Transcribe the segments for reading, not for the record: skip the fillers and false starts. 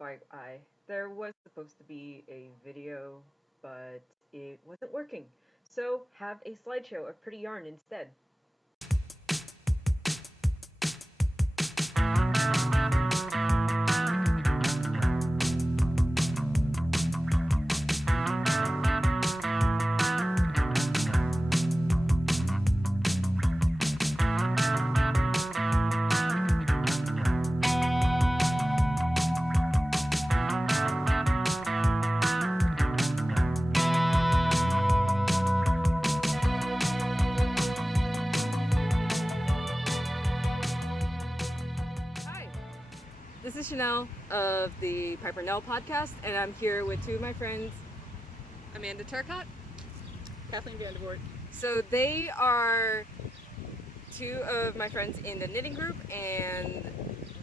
FYI, there was supposed to be a video, but it wasn't working. So have a slideshow of pretty yarn instead. This is Chanel of the Pipernell podcast, and I'm here with two of my friends, Amanda Turcott, Kathleen Vandie. So they are two of my friends in the knitting group, and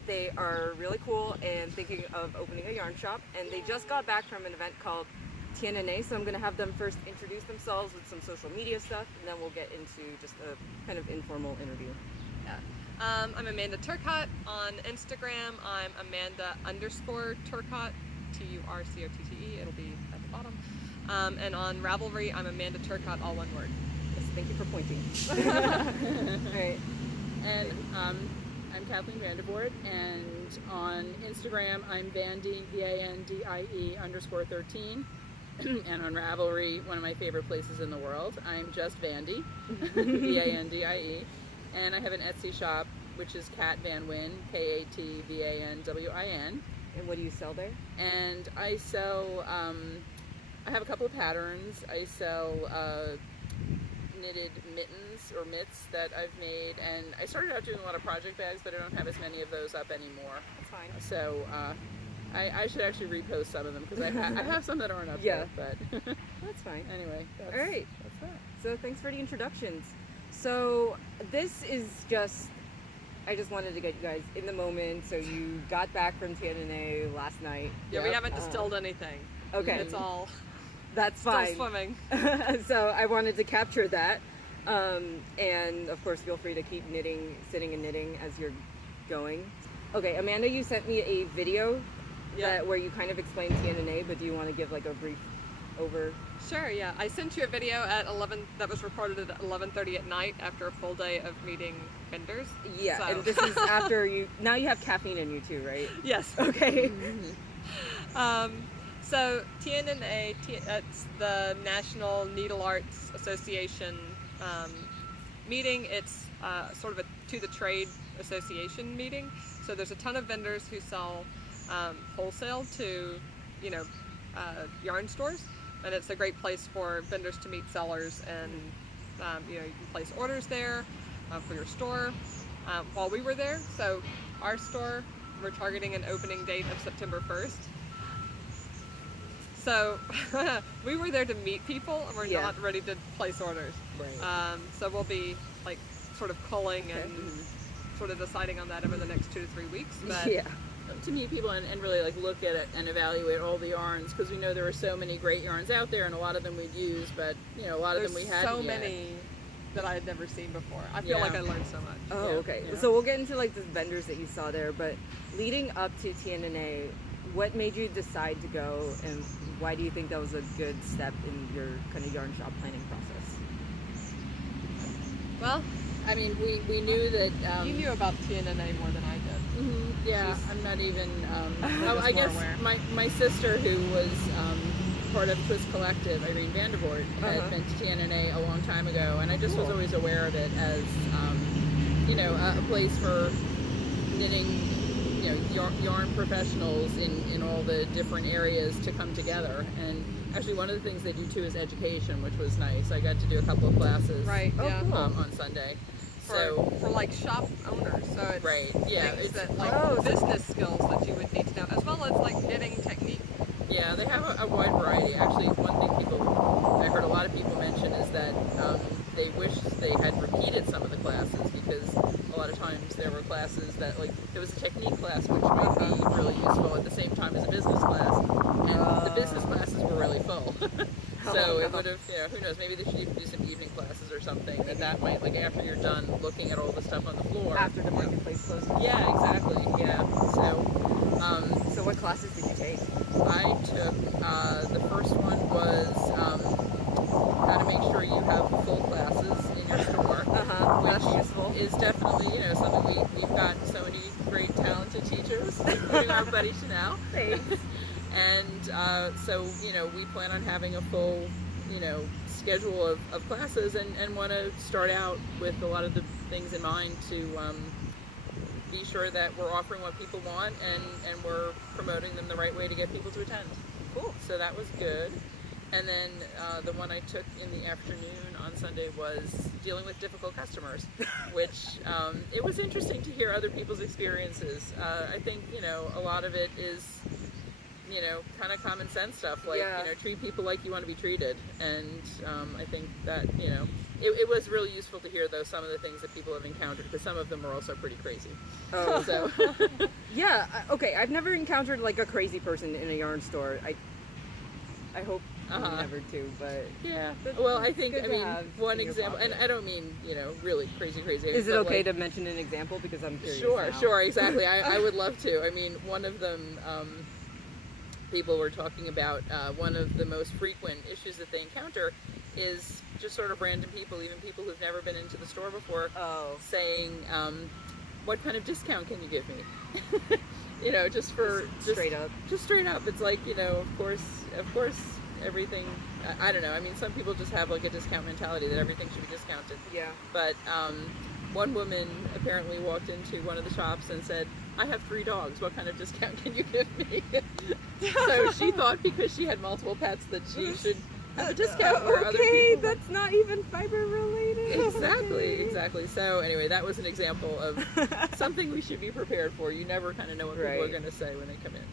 they are really cool and thinking of opening a yarn shop, and they just got back from an event called TNNA, so I'm going to have them first introduce themselves with some social media stuff, and then we'll get into just a kind of informal interview. Yeah. I'm Amanda Turcott. On Instagram, I'm Amanda_Turcott, Turcotte. It'll be at the bottom. And on Ravelry, I'm Amanda Turcott, all one word. Yes, thank you for pointing. All right. And I'm Kathleen Vandie, and on Instagram, I'm Vandie, Vandie _13. And on Ravelry, one of my favorite places in the world, I'm just Vandie, Vandie. And I have an Etsy shop, which is Kat Van Wyn, KATVANWIN. And what do you sell there? And I sell, I have a couple of patterns. I sell knitted mittens or mitts that I've made. And I started out doing a lot of project bags, but I don't have as many of those up anymore. That's fine. So I should actually repost some of them because I have some that aren't up yet. But that's fine. Anyway, all right. That's that. So thanks for the introductions. So this is just, I just wanted to get you guys in the moment. So you got back from TNNA last night. Yeah, we haven't distilled anything. Okay. It's all that's still fine. Swimming. So I wanted to capture that. And of course, feel free to keep knitting, sitting and knitting as you're going. Okay, Amanda, you sent me a video where you kind of explained TNNA, but do you want to give like a brief over? Sure, yeah. I sent you a video at 11 that was recorded at 11:30 at night after a full day of meeting vendors. Yeah, so. And this is after now you have caffeine in you too, right? Yes. Okay. So TNNA, it's the National Needle Arts Association meeting. It's sort of a to the trade association meeting. So there's a ton of vendors who sell wholesale to, yarn stores. And it's a great place for vendors to meet sellers, and you can place orders there for your store. While we were there, so our store, we're targeting an opening date of September 1st. So we were there to meet people, and we're not ready to place orders. Right. So we'll be like sort of culling and sort of deciding on that over the next 2 to 3 weeks. But to meet people and really like look at it and evaluate all the yarns, because we know there are so many great yarns out there, and a lot of them we'd use, but a lot of them we hadn't so yet. many that I had never seen before. I feel like I learned so much. Oh, okay. Yeah. So we'll get into like the vendors that you saw there, but leading up to TNNA, what made you decide to go, and why do you think that was a good step in your kind of yarn shop planning process? Well, I mean, we knew that you knew about TNNA more than I did. Yeah, I'm not even. I guess my sister, who was part of Twist Collective, Irene Vandie, had been to TNNA a long time ago, and I just was always aware of it as a place for knitting, yarn professionals in all the different areas to come together. And actually, one of the things they do too is education, which was nice. I got to do a couple of classes on Sunday. For like shop owners, so it's things that like business skills that you would need to know, as well as like knitting technique. Yeah, they have a wide variety. Actually, one thing I heard a lot of people mention is that they wish they had repeated some of the classes, because a lot of times there were classes that, like, there was a technique class which might be really useful at the same time as a business class, and the business classes were really full. So it would have, who knows, maybe they should even do some evening classes or something, that might, like, after you're done looking at all the stuff on the floor. After the marketplace closes. Yeah, exactly, yeah. So So what classes did you take? I took, the first one was how to make sure you have full classes in your store. That's Which useful. is definitely, something we've got so many great talented teachers, including our buddy Chanel. Thanks. And so, we plan on having a full, schedule of classes and want to start out with a lot of the things in mind to be sure that we're offering what people want and we're promoting them the right way to get people to attend. Cool. So that was good. And then the one I took in the afternoon on Sunday was dealing with difficult customers, which it was interesting to hear other people's experiences. I think, a lot of it is, kind of common sense stuff, like, treat people like you want to be treated. And I think that, it was really useful to hear, though, some of the things that people have encountered, because some of them are also pretty crazy. Oh. So. Yeah, okay, I've never encountered like a crazy person in a yarn store. I hope never to, but yeah. Well, I think, good to have one in your example, and pocket. I don't mean, really crazy. Is it but, okay like, to mention an example, because I'm curious now. Sure, exactly. I would love to. I mean, one of them, people were talking about one of the most frequent issues that they encounter is just sort of random people, even people who've never been into the store before, saying, what kind of discount can you give me? Just straight up. Just straight up. It's like, of course, everything, I don't know. I mean, some people just have like a discount mentality that everything should be discounted. Yeah. But one woman apparently walked into one of the shops and said, I have 3 dogs. What kind of discount can you give me? So she thought because she had multiple pets that she should have a discount where other people... that's not even fiber related. Exactly. So anyway, that was an example of something we should be prepared for. You never kind of know what people are going to say when they come in.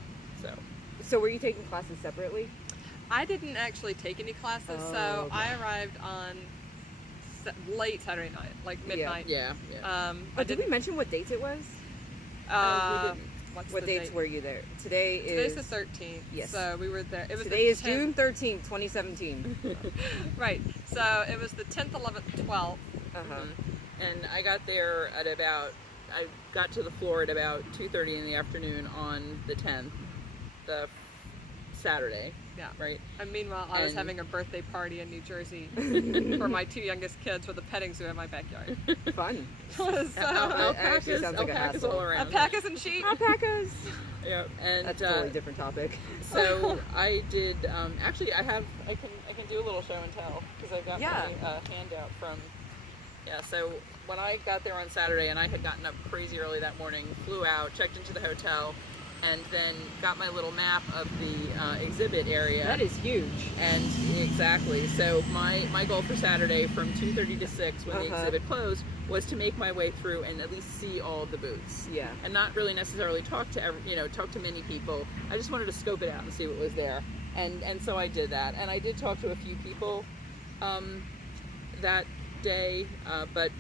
So were you taking classes separately? I didn't actually take any classes, so I arrived on late Saturday night, like midnight. Yeah. Did we mention what dates it was? What dates were you there? Today's the 13th. Yes. So we were there. Today is June 13th, 2017. Right. So it was the 10th, 11th, 12th. And I got there at I got to the floor at about 2:30 in the afternoon on the 10th, the Saturday. Yeah. Right. And meanwhile, I was having a birthday party in New Jersey for my 2 youngest kids with a petting zoo in my backyard. Fun. Alpacas, sounds like a hassle. all around. Alpacas and sheep. Alpacas. Yeah. And that's a totally different topic. So I did. Actually, I can do a little show and tell because I've got my handout from. Yeah. So when I got there on Saturday, and I had gotten up crazy early that morning, flew out, checked into the hotel, and then got my little map of the exhibit area. That is huge. And exactly. So my goal for Saturday from 2:30 to 6 when the exhibit closed was to make my way through and at least see all of the booths. Yeah. And not really necessarily talk to many people. I just wanted to scope it out and see what was there. And so I did that. And I did talk to a few people that day, but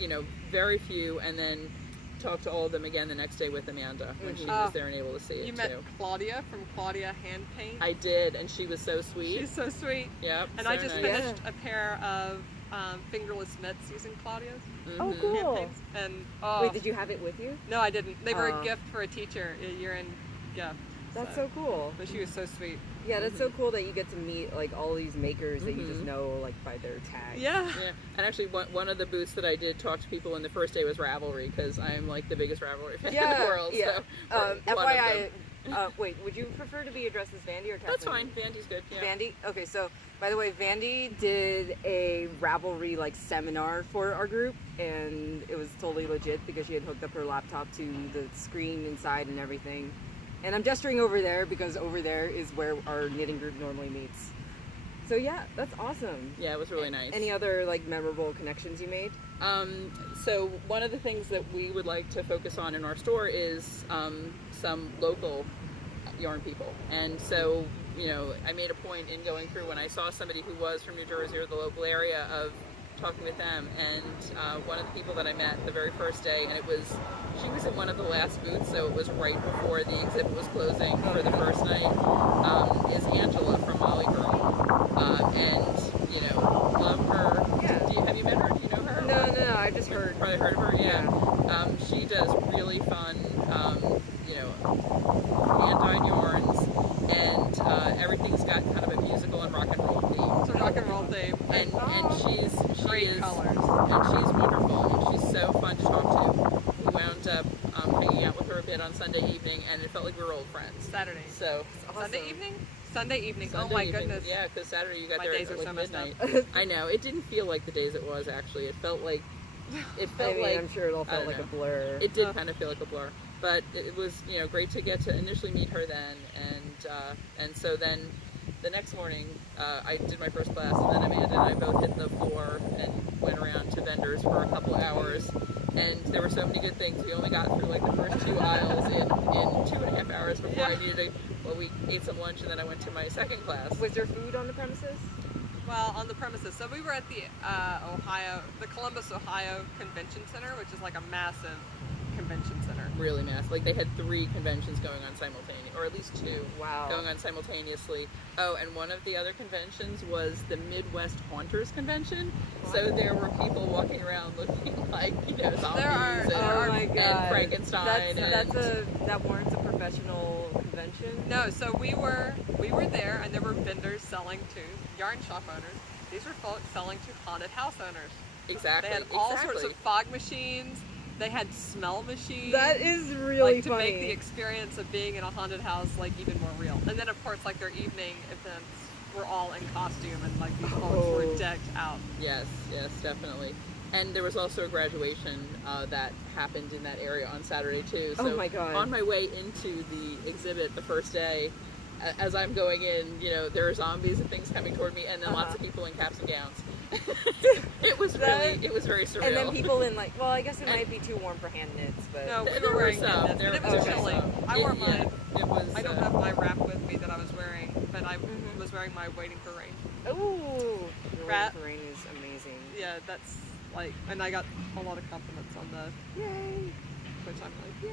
very few, and then talked to all of them again the next day with Amanda when she was there and able to see it too. You met Claudia from Claudia Hand Paint? I did, and she was so sweet. She's so sweet. Yep. And so I just nice. finished a pair of fingerless mitts using Claudia's Oh, hand cool. paints. And Wait, did you have it with you? no, I didn't. They were a gift for a teacher, a year-end gift. That's so cool. But she was so sweet. Yeah, that's so cool that you get to meet like all these makers that you just know like by their tags. Yeah. And actually one of the booths that I did talk to people in the first day was Ravelry, because I'm like the biggest Ravelry fan in the world. Yeah. So, FYI, wait, would you prefer to be addressed as Vandie or Kathleen? that's fine. Vandie's good. Yeah. Vandie? Okay, so by the way, Vandie did a Ravelry like seminar for our group, and it was totally legit because she had hooked up her laptop to the screen inside and everything. And I'm gesturing over there because over there is where our knitting group normally meets. So yeah, that's awesome. Yeah, it was really nice. Any other like memorable connections you made? So one of the things that we would like to focus on in our store is some local yarn people. And so, I made a point in going through when I saw somebody who was from New Jersey or the local area of talking with them. And one of the people that I met the very first day, and she was in one of the last booths, so it was right before the exhibit was closing for the first night, is Angela from Molly Girl. And, love her. Yeah. Have you met her? Do you know her? No. I just heard. Probably heard of her. Yeah. She does really fun, hand-dyed yarns, and everything's got kind of a musical and rock and roll theme. It's a rock and roll theme. And she Great is colors. and she's wonderful, and she's so fun to talk to. We wound up hanging out with her a bit on Sunday evening, and it felt like we were old friends. Saturday. So Awesome. Sunday evening? Sunday evening. Sunday oh my evening, goodness. yeah, because Saturday you got My there days at are like so messed up. midnight. I know, it didn't feel like the days it was actually. It felt like I'm sure it all I felt don't like a know. blur. It did kind of feel like a blur, but it was great to get to initially meet her then, and so then the next morning I did my first class, and then Amanda and I both hit the floor and went around to vendors for a couple hours, and there were so many good things. We only got through like the first 2 aisles in 2.5 hours before I needed to. Well, we ate some lunch, and then I went to my second class. Was there food on the premises? Well, on the premises. So we were at the Columbus, Ohio Convention Center, which is like a massive convention center. Really massive. Like they had 3 conventions going on simultaneously, or at least 2 Wow. going on simultaneously. Oh, and one of the other conventions was the Midwest Haunters Convention. So there were people walking around looking like, zombies Oh my God. and Frankenstein. That warrants a professional convention. No, so we were there, and there were vendors selling to yarn shop owners. These were folks selling to haunted house owners. Exactly. They had all sorts of fog machines. They had smell machines. That is really like, to funny. make the experience of being in a haunted house like even more real. And then of course like their evening events were all in costume, and like these folks were decked out. Yes, definitely. And there was also a graduation that happened in that area on Saturday too. So oh my God. On my way into the exhibit the first day, as I'm going in, there are zombies and things coming toward me, and then lots of people in caps and gowns. It was very surreal. And then people in I guess it might be too warm for hand knits, but No, we There were were wearing some. knits, There but it were was chilly. some. I wore mine. It was. I don't have my wrap with me that I was wearing, but I was wearing my Waiting for Rain. ooh, Rat. the rain is amazing. Yeah, that's like, and I got a lot of compliments on the Yay! which I'm like,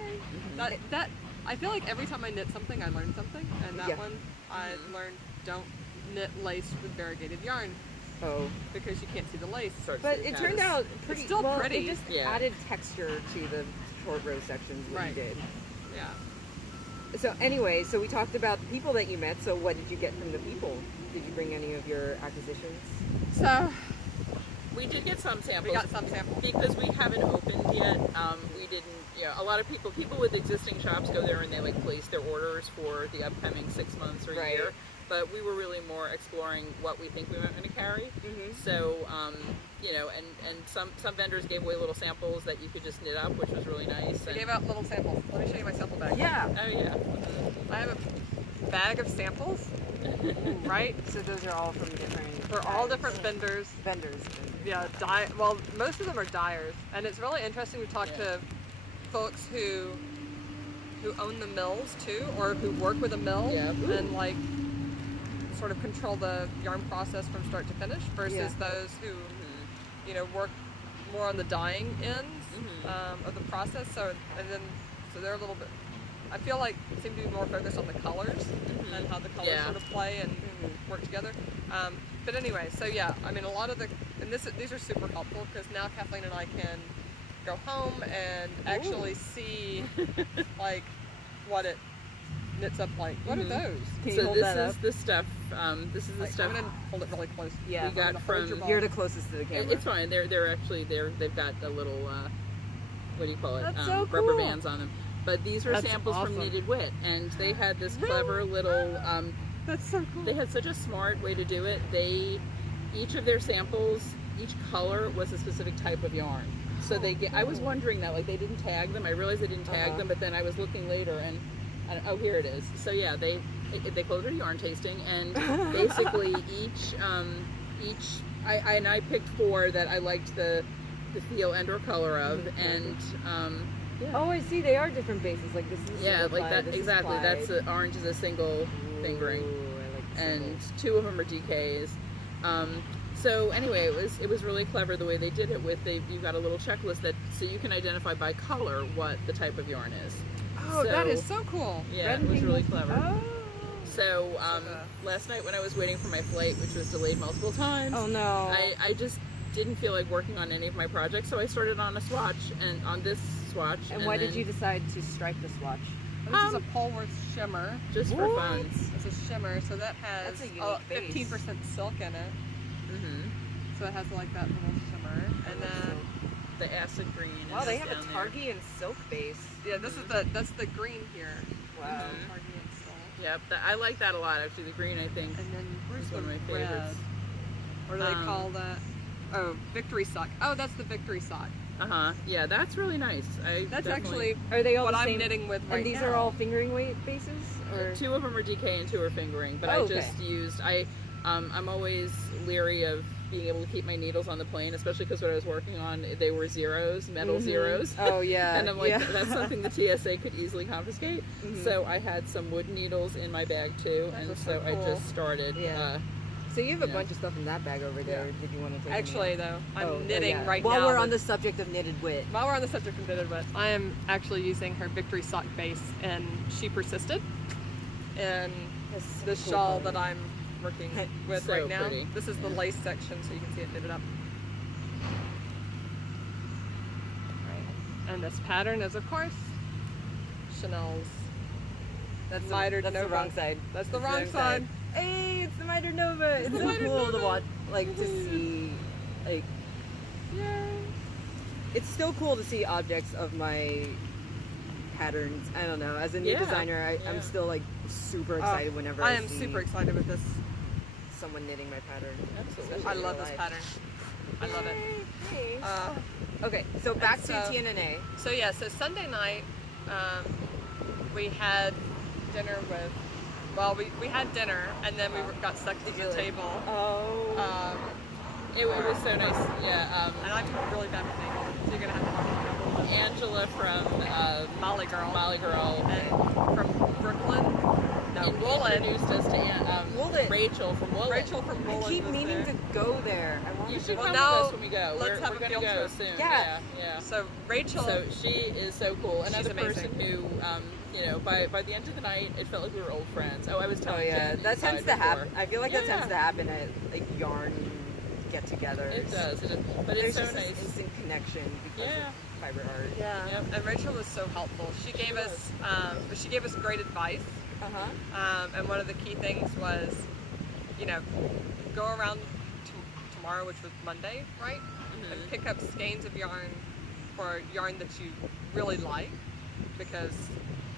yay. That I feel like every time I knit something, I learn something, and that Yeah. one I learned don't knit lace with variegated yarn Oh, because you can't see the lace. but it turned out pretty. still well, pretty. It just added texture to the short row sections that you Right. did. Yeah. So anyway, so we talked about the people that you met. So what did you get from the people? Did you bring any of your acquisitions? So We did get some samples. we got some samples. Because we haven't opened yet, we didn't, a lot of people with existing shops go there and they place their orders for the upcoming 6 months or a Right. year. But we were really more exploring what we think we were going to carry. Mm-hmm. So, and some vendors gave away little samples that you could just knit up, which was really nice. I And, gave out little samples. Let me show you my sample bag. Yeah. oh yeah. I have a bag of samples, right? So those are all from different. For all different vendors. vendors. Yeah, well, most of them are dyers, and it's really interesting to talk to folks who own the mills too, or who work with a mill and sort of control the yarn process from start to finish, versus those who work more on the dyeing ends of the process. So they're a little bit. I feel like seem to be more focused on the colors and how the colors sort of play and work together. But anyway, so yeah, I mean, a lot of these are super helpful because now Kathleen and I can go home and actually see what it knits up like. What are those? Can you hold that up? The stuff. This is the stuff. I'm gonna hold it really close. Yeah. we got from. You're the closest to the camera. It's fine. They've got a little. What do you call it? That's so Rubber cool. bands on them. But these were That's samples awesome. from Knitted Wit, and they had this clever little. That's so cool. They had such a smart way to do it. Each of their samples, each color was a specific type of yarn. So I was wondering that, they didn't tag them. I realized they didn't tag them, but then I was looking later and oh, here it is. So yeah, they closed their yarn tasting, and basically I picked 4 that I liked the feel and or color of, and Oh, I see. They are different bases. Like this is yeah, single like ply, that this is exactly. ply. That's orange is a single fingering. Ooh, I like the And symbols. 2 of them are DKs. So anyway, it was really clever the way they did it. You got a little checklist so you can identify by color what the type of yarn is. Oh, that is so cool. Yeah, Red it was and really pink. clever. Oh. So last night when I was waiting for my flight, which was delayed multiple times, Oh no. I just didn't feel like working on any of my projects, so I started on a swatch, and on this swatch. And why did you decide to stripe the swatch? This is a Polworth shimmer. Just for fun. It's a shimmer, so that has That's a unique base. 15% silk in it. So it has like that little shimmer, and then the acid green. Wow, they have a down there. targy and silk base. yeah, that's the green here. Wow. Targy and silk. Yep, I like that a lot actually. The green, I think, And then where's is the one of my red? favorites. What do they call that? Oh, Victory Sock. Oh, that's the Victory Sock. Yeah, that's really nice. That's definitely- actually Are they all what the I'm same? knitting with right And these now. are all fingering weight bases? Or? 2 of them are DK and 2 are fingering, but Oh, I okay. just used I'm always leery of being able to keep my needles on the plane, especially because what I was working on, they were zeros, metal zeros. Oh, yeah. And I'm like, yeah. that's something the TSA could easily confiscate. So I had some wood needles in my bag too, Those and are so so I cool. just started. Yeah. So you have a Yeah. bunch of stuff in that bag over there. Yeah. Did you want to take Actually, them though, in? I'm knitting yeah. right While now. we're on with- the subject of knitted wit. While we're on the subject of knitted wit, I am actually using her Victory Sock base, and she persisted. And That's so the cool shawl color. that I'm working with So right now. pretty. This is the lace section, so you can see it knitted up. Right. And this pattern is, of course, Chanel's. That's Mitered the Nova. wrong side. That's the wrong wrong side. Hey, it's the Mitered Nova. It's the so Mitered cool to Nova. watch, like to see, like. Yay. It's still cool to see objects of my patterns. I don't know. As a new Yeah, designer, I'm yeah. still like super excited whenever I I am see super excited with this. someone knitting my pattern. Absolutely. I in love real this life. pattern. I love it. Yay. Uh, Okay, so back so- to TNNA. So yeah, so Sunday night, we had dinner with, well, we had dinner and then we got stuck to the table. Oh. It was so nice. Yeah. And I'm really bad with names, so you're gonna have to talk about a little bit. Angela from Molly Girl. Molly Girl. And from Brooklyn. No, Woolen. Introduced us to Woolen. Rachel from Woolen. Rachel from Woolen. I keep was meaning there. to go there. I want You to should go. come now, with us when we go. let's have we're a gonna field go trip. soon. Yeah. Yeah. So Rachel. So she is so cool. She's Another person amazing. who, you know, by the end of the night, it felt like we were old friends. Oh, I was Oh telling yeah, Jen that tends inside to happen. before. I feel like that tends Yeah. to happen at like yarn get-togethers. It does. But There's it's so just this nice. instant connection because Yeah. of fiber art. yeah. Yep. And Rachel was so helpful. She gave us great advice. And one of the key things was, you know, go around tomorrow, which was Monday, right? And pick up skeins of yarn for yarn that you really like, because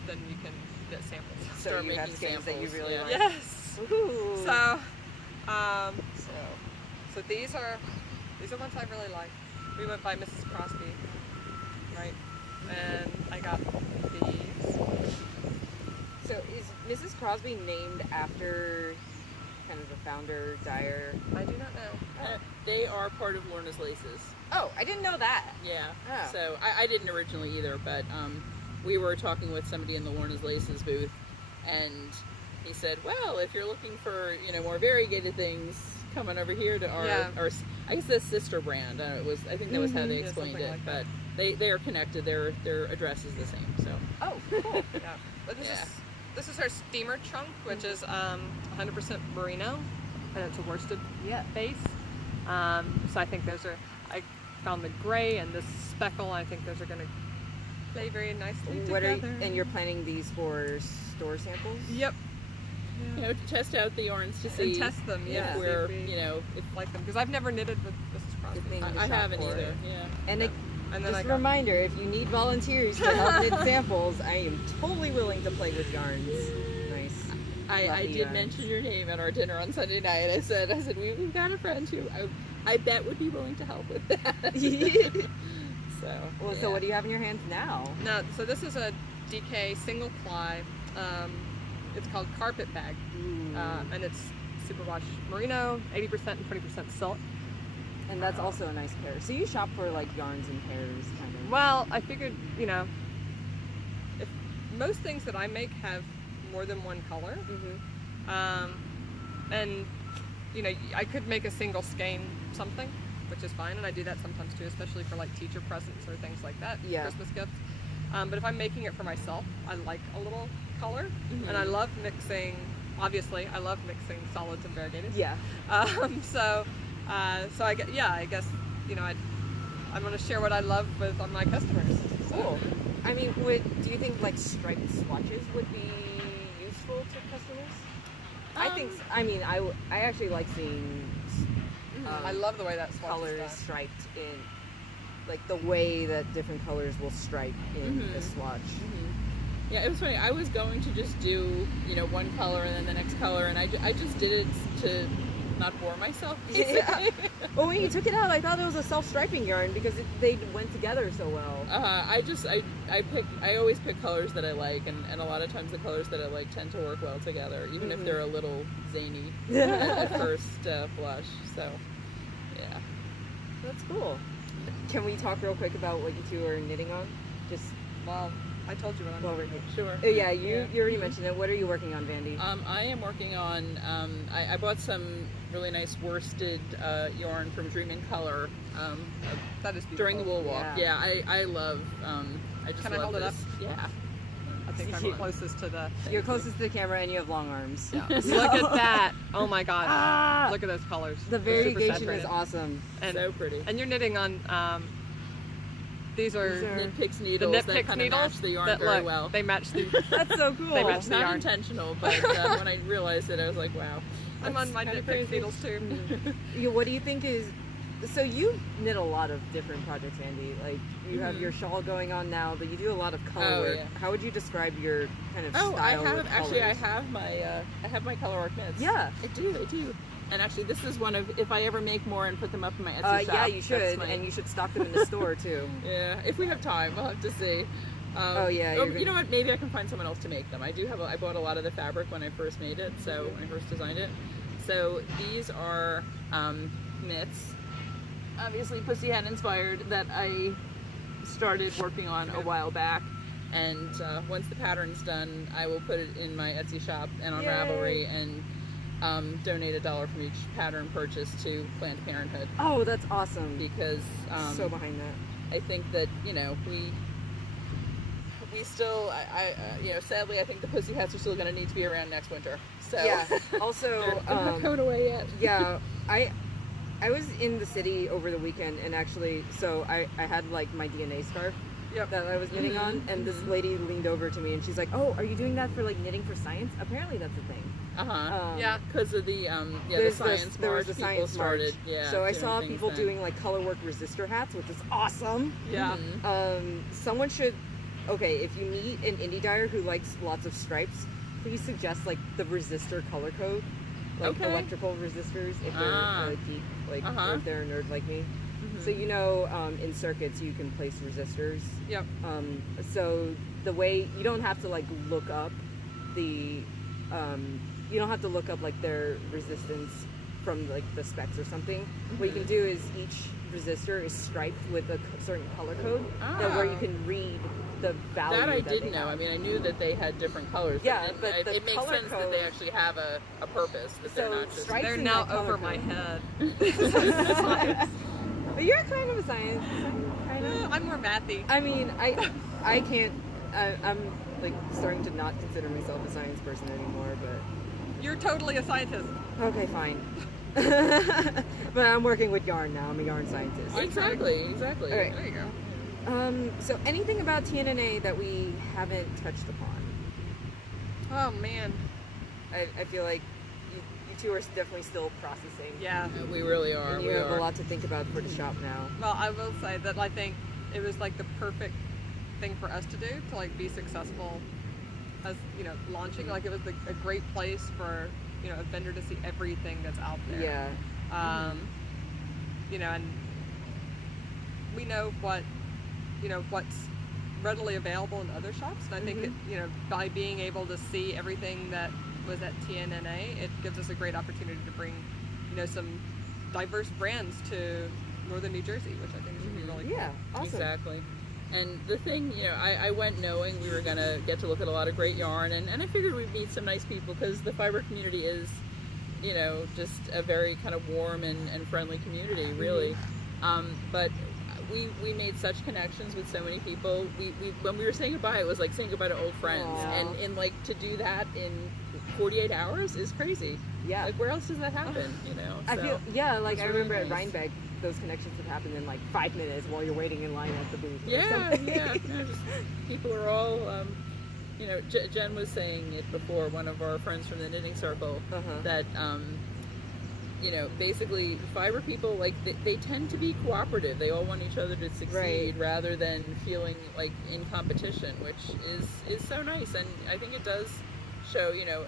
then you can get samples. So Start you have making skeins that you samples, really yeah. like. Yes. Woohoo. So these are ones I really like. We went by Mrs. Crosby, right? And I got these. So is Mrs. Crosby named after kind of the founder, dyer? I do not know. They are part of Lorna's Laces. Oh, I didn't know that. Yeah. Oh. So I didn't originally either, but we were talking with somebody in the Lorna's Laces booth, and he said, "Well, if you're looking for more variegated things, come on over here to our I guess the sister brand. I think that was how they Yeah, explained something it, like but they are connected. Their address is the same. So Oh, cool. Yeah. But this is our steamer chunk, which is 100% merino, and it's a worsted base. So I think I found the gray and this speckle. I think those are going to play very nicely together. And you're planning these for store samples? Yep. to test out the yarns to see And test them. Yeah. if see we're if we if like them, because I've never knitted with Mrs. Crosby. Good thing to I shop haven't for. either. Yeah. And And then just a reminder, if you need volunteers to help knit samples, I am totally willing to play with yarns. Nice. I Lucky did yarns. mention your name at our dinner on Sunday night. I said we've got a friend who I bet would be willing to help with that. So Well, yeah. so what do you have in your hands now? No, so this is a DK single ply. It's called Carpet Bag, and it's superwash merino, 80% and 20% silk. And that's also a nice pair. So you shop for like yarns and pairs, kind of. Well, I figured, if most things that I make have more than one color, and I could make a single skein something, which is fine, and I do that sometimes too, especially for like teacher presents or things like that, Yeah. Christmas gifts. But if I'm making it for myself, I like a little color, and I love mixing. Obviously, I love mixing solids and variegated. Yeah. So I guess you know, I'm going to share what I love with my customers. So. Cool. I mean, do you think like striped swatches would be useful to customers? I think. I mean, I actually like seeing. I love the way that swatch colors is done. striped in, like the way that different colors will stripe in a swatch. Yeah, it was funny. I was going to just do, you know, one color and then the next color, and I just did it to not bore myself. Yeah. Well, when you took it out, I thought it was a self-striping yarn because they went together so well. I always pick colors that I like, and a lot of times the colors that I like tend to work well together, even if they're a little zany at first blush. So, yeah. That's cool. Can we talk real quick about what you two are knitting on? Just Well, I told you what I'm we're doing. Sure. Oh yeah, you already mentioned it. What are you working on, Vandie? I am working on, I bought some really nice worsted yarn from Dream in Color That is beautiful. during the wool walk. Yeah. I love, I just Can I love hold it this. up? Yeah. I think I'm closest to the... You're closest to the camera and you have long arms. Yeah. Look at that. Oh my god. Ah! Look at those colors. The They're super variegation saturated. is awesome. And, So pretty. and you're knitting on, these are Knit Picks the needles knit that pick kind of needles match the yarn that very look, well. they match the... That's so cool. They match It's the not yarn. intentional, but when I realized it, I was like, wow. I'm on my knit pick needles too. What do you think is... So you knit a lot of different projects, Vandie. Like you have your shawl going on now, but you do a lot of color work. Yeah. How would you describe your kind of style? I have with actually. colors? I have my color arc knits. Yeah. I do. And actually, this is one of, if I ever make more and put them up in my Etsy shop. Yeah, you should, that's my- and you should stock them in the store too. Yeah, if we have time, we'll have to see. Oh, yeah, You know what? Maybe I can find someone else to make them. I do have. I bought a lot of the fabric when I first made it. So when I first designed it. So these are mitts, obviously Pussy Hat inspired, that I started working on a while back. And once the pattern's done, I will put it in my Etsy shop and on Yay. Ravelry and donate $1 from each pattern purchase to Planned Parenthood. Oh, that's awesome. Because So behind that. I think that, you know, we still, you know, sadly, I think the Pussy Hats are still going to need to be around next winter. So Yeah. Also, they're not going away yet. yeah, I was in the city over the weekend, and actually, so I had like my DNA scarf Yep. that I was knitting on, and this lady leaned over to me and she's like, "Oh, are you doing that for like knitting for science?" Apparently, that's a thing. Yeah. Because of the the science there march, was the people science started. march. Yeah. So I doing saw things people then. doing like color work resistor hats, which is awesome. Yeah. Someone should. Okay, if you meet an indie dyer who likes lots of stripes, please suggest like the resistor color code, like Okay. electrical resistors if they're deep, like or if they're a nerd like me. So you know, in circuits you can place resistors. Yep. So the way you don't have to like look up the, you don't have to look up like their resistance from like the specs or something. What you can do is each resistor is striped with a certain color code that where you can read the value. That I they did know. have. I mean, I knew that they had different colors. Yeah, and but the it makes color sense that code- they actually have a purpose. That So they're not just. stripes They're in now that color over my code. head. But you're kind of a science, kind of. I'm more mathy. I mean, I can't. I'm like starting to not consider myself a science person anymore, but You're totally a scientist. okay, fine. But I'm working with yarn now. I'm a yarn scientist. Exactly. All right. There you go. So anything about TNNA that we haven't touched upon? Oh man. I feel like you two are definitely still processing. Yeah. We really are. And you we have are. a lot to think about for the shop now. Well, I will say that I think it was like the perfect thing for us to do to like be successful as, you know, launching. Like it was a great place for, you know, a vendor to see everything that's out there. Yeah. You know, and we know what, you know, what's readily available in other shops. And I think, you know, by being able to see everything that was at TNNA, it gives us a great opportunity to bring, you know, some diverse brands to northern New Jersey, which I think should be really cool. Yeah. Awesome. Exactly. And the thing, you know, I went knowing we were going to get to look at a lot of great yarn, and I figured we'd meet some nice people because the fiber community is, you know, just a very kind of warm and friendly community, really. But we made such connections with so many people. We when we were saying goodbye, it was like saying goodbye to old friends. Aww. And like to do that in 48 hours is crazy. Yeah. Like where else does that happen, you know? I So, feel like it's I really remember at nice. Rhinebeck those connections would happen in like 5 minutes while you're waiting in line at the booth. Or Yeah, something. yeah. No, just, people are all, you know, Jen was saying it before, one of our friends from the knitting circle, that, you know, basically fiber people, like, they tend to be cooperative. They all want each other to succeed rather than feeling like in competition, which is so nice. And I think it does show, you know,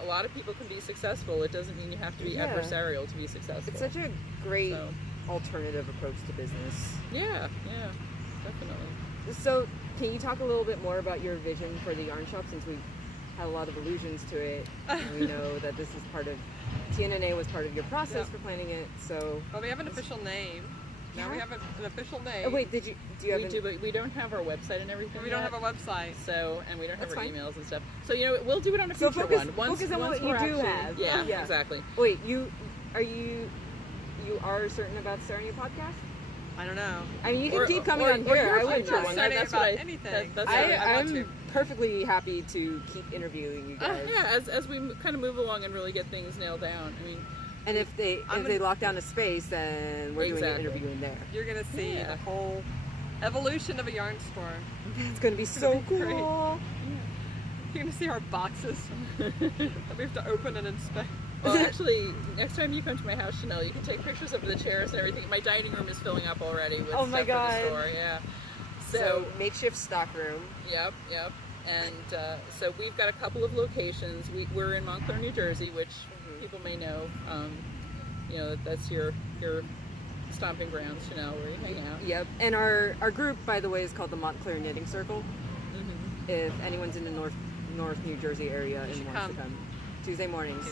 a lot of people can be successful. It doesn't mean you have to be adversarial to be successful. It's such a great alternative approach to business. Yeah, definitely. So, can you talk a little bit more about your vision for the yarn shop, since we've had a lot of allusions to it? And we know that this is part of, TNNA was part of your process for planning it, so... Well, we have an official name. Now we have an official name. Oh, wait, do you have but we don't have our website and everything. We don't have a website. So, and we don't have That's our fine. emails and stuff. So, you know, we'll do it on a future one. Focus on what you do have. Yeah, exactly. Wait, you are certain about starting a podcast? I don't know. I mean, you can keep coming on here. I would I'm not certain about anything. I'm perfectly happy to keep interviewing you guys. Yeah, as we kind of move along and really get things nailed down. I mean, and if they lock down a space, then we're doing an interview in there. You're gonna see the whole evolution of a yarn store. It's gonna be so cool. Great. You're gonna see our boxes that we have to open and inspect. Well, actually, next time you come to my house, Chanel, you can take pictures of the chairs and everything. My dining room is filling up already with stuff for the store. Yeah. So makeshift stock room. Yep. And so we've got a couple of locations. We're in Montclair, New Jersey, which people may know. You know, that's your stomping grounds, Chanel, where you hang out. Yep. And our group, by the way, is called the Montclair Knitting Circle. If anyone's in the North New Jersey area and wants to come. Tuesday mornings.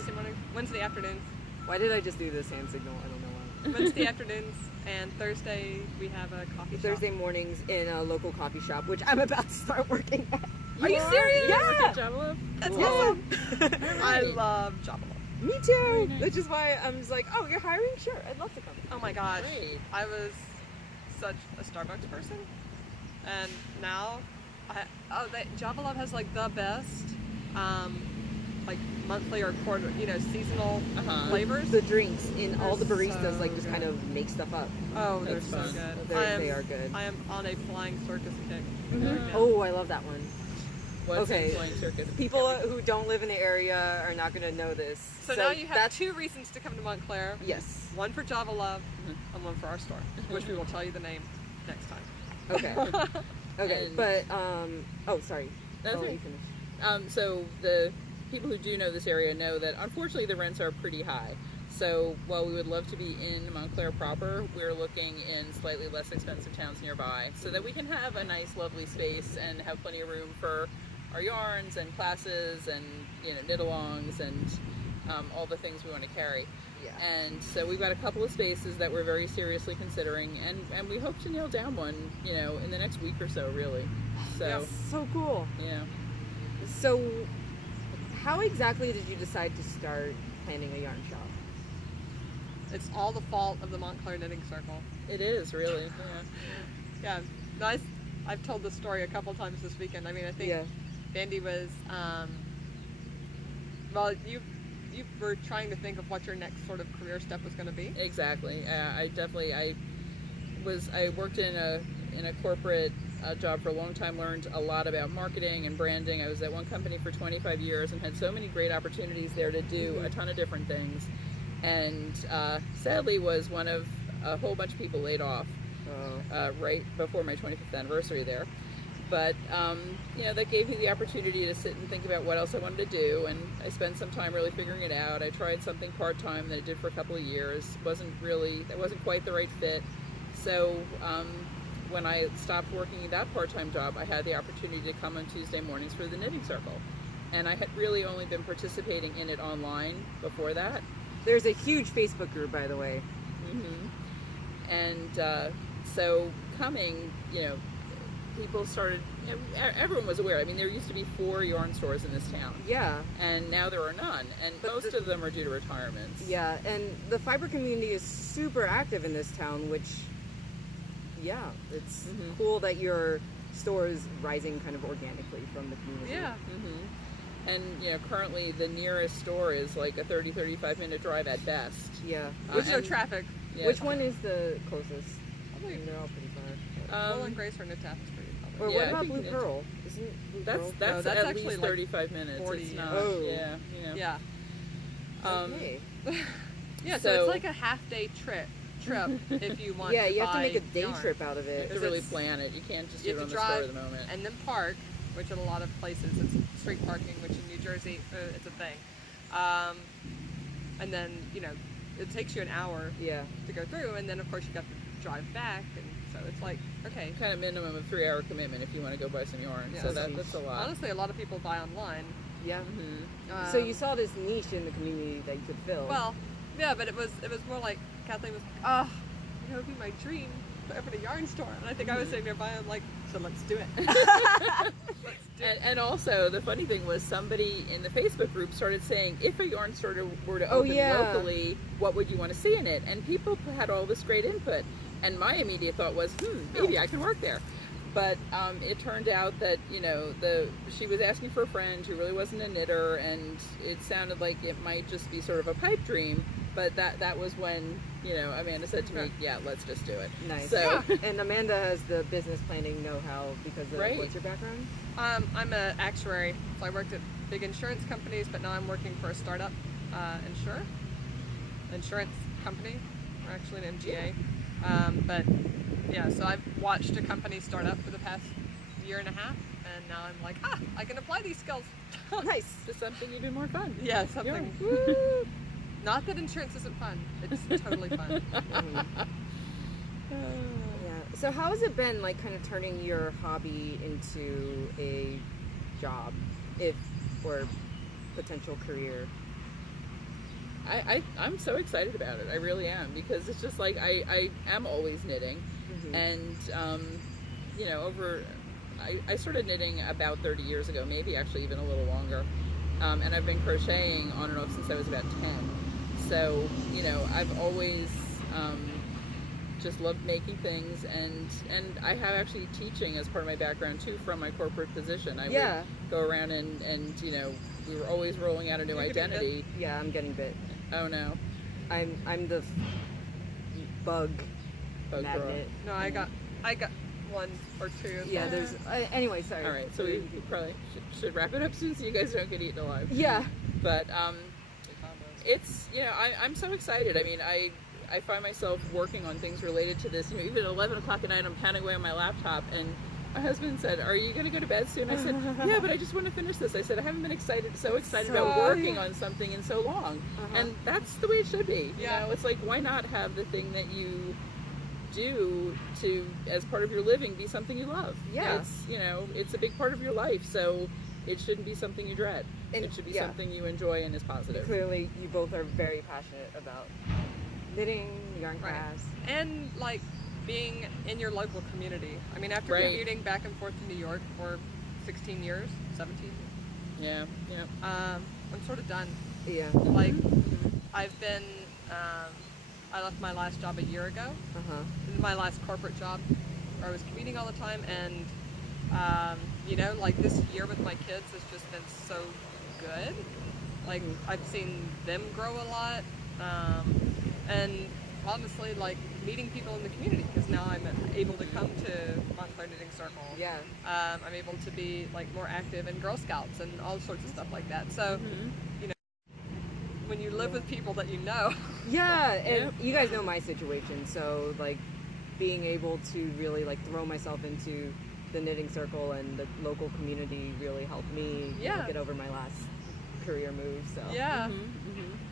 Wednesday afternoons. Why did I just do this hand signal? I don't know why. Wednesday afternoons and Thursday we have a coffee shop. Thursday mornings in a local coffee shop, which I'm about to start working at. Are you serious? Yeah. That's cool. awesome. I love Java Love. Me too. Nice. Which is why I'm just like, oh, you're hiring? Sure, I'd love to come. Oh my gosh. Great. I was such a Starbucks person, and now Java Love has like the best like monthly or quarter, you know, seasonal flavors. The drinks in all the baristas so like just kind of make stuff up. Oh, they're That's so fun. good. They are good. I am on a flying circus kick. Right now. Oh, I love that one. What's Okay. Flying Circus? People who don't live in the area are not going to know this. So now you have 2 reasons to come to Montclair. Yes. One for Java Love and one for our store, which we will tell you the name next time. Okay. Okay. And- But oh, sorry. That's I'll let it. you finish. So the people who do know this area know that unfortunately the rents are pretty high. So while we would love to be in Montclair proper, we're looking in slightly less expensive towns nearby so that we can have a nice, lovely space and have plenty of room for our yarns and classes and, you know, knit-alongs and all the things we want to carry. Yeah. And so we've got a couple of spaces that we're very seriously considering, and we hope to nail down one, you know, in the next week or so, really. So, So cool. yeah. So, how exactly did you decide to start planning a yarn shop? It's all the fault of the Montclair Knitting Circle. It is, really, Yeah, nice. I've told this story a couple times this weekend. I mean, I think Vandie was, well, you were trying to think of what your next sort of career step was going to be. Exactly. I worked in a corporate job for a long time, learned a lot about marketing and branding. I was at one company for 25 years and had so many great opportunities there to do a ton of different things. And sadly was one of a whole bunch of people laid off right before my 25th anniversary there. But, you know, that gave me the opportunity to sit and think about what else I wanted to do, and I spent some time really figuring it out. I tried something part-time that I did for a couple of years. That wasn't quite the right fit. So when I stopped working that part-time job, I had the opportunity to come on Tuesday mornings for the Knitting Circle. And I had really only been participating in it online before that. There's a huge Facebook group, by the way. And so coming, you know, people started, everyone was aware. I mean, there used to be 4 yarn stores in this town. Yeah. And now there are none. And most of them are due to retirements. Yeah, and the fiber community is super active in this town, which, yeah, it's cool that your store is rising kind of organically from the community. Yeah. And, you know, currently the nearest store is like a 30-35 minute drive at best. Yeah. With no traffic. Yeah. Which one is the closest? Probably They're all pretty far. Will and Grace or New Tapestry. Probably. Or Yeah, what I about think Blue it's- Pearl? Isn't Blue Pearl? That's that's at actually least like 35 minutes. 40, It's yeah. not. Oh. Yeah. You know. Yeah. Okay. Yeah, so So- it's like a half-day trip if you want Yeah, to you have to buy make a day yarn. trip out of You it. have to Because really it's- plan it. You can't just you do it have on to the spur drive of the moment. and then park, which in a lot of places it's street parking, which in New Jersey it's a thing. And then, it takes you an hour Yeah. to go through, and then of course you got to drive back, and so it's like, okay. Kind of minimum of 3-hour commitment if you want to go buy some yarn. Yeah, so that's that's a lot. Honestly, a lot of people buy online. Yeah. Mhm. So you saw this niche in the community that you could fill. Well, yeah, but it was more like Kathleen was, it would be my dream to open a yarn store, and I think I was sitting nearby. I'm like, so let's do it. Let's do it. And also, the funny thing was somebody in the Facebook group started saying, if a yarn store were to Oh, open yeah. locally, what would you want to see in it? And people had all this great input. And my immediate thought was, maybe I can work there. But it turned out that, she was asking for a friend who really wasn't a knitter, and it sounded like it might just be sort of a pipe dream. But that was when, Amanda said to me, yeah, let's just do it. Nice. So, And Amanda has the business planning know-how because of Right. what's your background? I'm an actuary, so I worked at big insurance companies, but now I'm working for a startup insurance company. We're actually an MGA. But yeah, so I've watched a company start up for the past year and a half, and now I'm like, I can apply these skills. Nice. to something even more fun. Yeah, something. Yeah. Woo! Not that insurance isn't fun. It's totally fun. Yeah. So how has it been, like, kind of turning your hobby into a job, or potential career? I'm so excited about it. I really am, because it's just like I am always knitting, and I started knitting about 30 years ago, maybe actually even a little longer, and I've been crocheting on and off since I was about 10. So I've always just loved making things, and I have actually teaching as part of my background too from my corporate position. I would go around and we were always rolling out a new identity. Yeah, I'm getting bit. Oh no. I'm the bug Bug girl. magnet. No, I got one or two. Yeah, there's. Anyway, sorry. All right, so we probably should wrap it up soon so you guys don't get eaten alive. Yeah. But it's I'm so excited. I mean, I find myself working on things related to this. Even at 11 o'clock at night, I'm pounding away on my laptop, and my husband said, "Are you going to go to bed soon?" I said, "Yeah, but I just want to finish this." I said, "I haven't been so excited about working on something in so long," and that's the way it should be. Yeah. It's like, why not have the thing that you do as part of your living be something you love? Yeah. It's a big part of your life, so it shouldn't be something you dread. And, it should be something you enjoy and is positive. Clearly, you both are very passionate about knitting, yarn Right. crafts. And like being in your local community. I mean, after Right. commuting back and forth to New York for 16 years, 17, Yeah. I'm sort of done. Yeah. Like, I've been, I left my last job a year ago. This is my last corporate job where I was commuting all the time, and like this year with my kids has just been so good. Like, I've seen them grow a lot, and honestly, like, meeting people in the community, because now I'm able to come to Montclair Knitting Circle. Yeah. I'm able to be like more active in Girl Scouts and all sorts of stuff like that. So, when you live with people that you know. Yeah, and you guys know my situation, so like being able to really like throw myself into the knitting circle and the local community really helped me get over my last career move. So Yeah.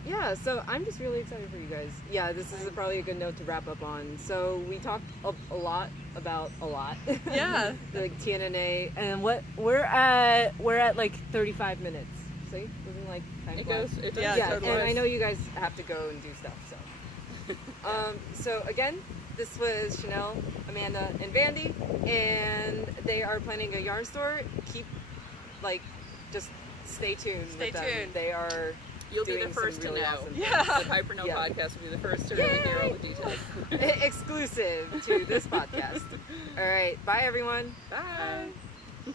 yeah, so I'm just really excited for you guys. Yeah, this is probably a good note to wrap up on. So we talked a lot about a lot. Yeah. Like TNNA, and we're at like 35 minutes. See, wasn't like time It flies. goes. It does. Yeah, And totally. I know you guys have to go and do stuff. So, so again, this was Chanel, Amanda, and Vandie, and they are planning a yarn store. Just stay tuned. Stay with them. tuned. They are. You'll be doing the first some to really know. awesome Yeah. The Pipernell Yeah. podcast will be the first to really hear all the details. exclusive to this podcast. All right, bye everyone. Bye.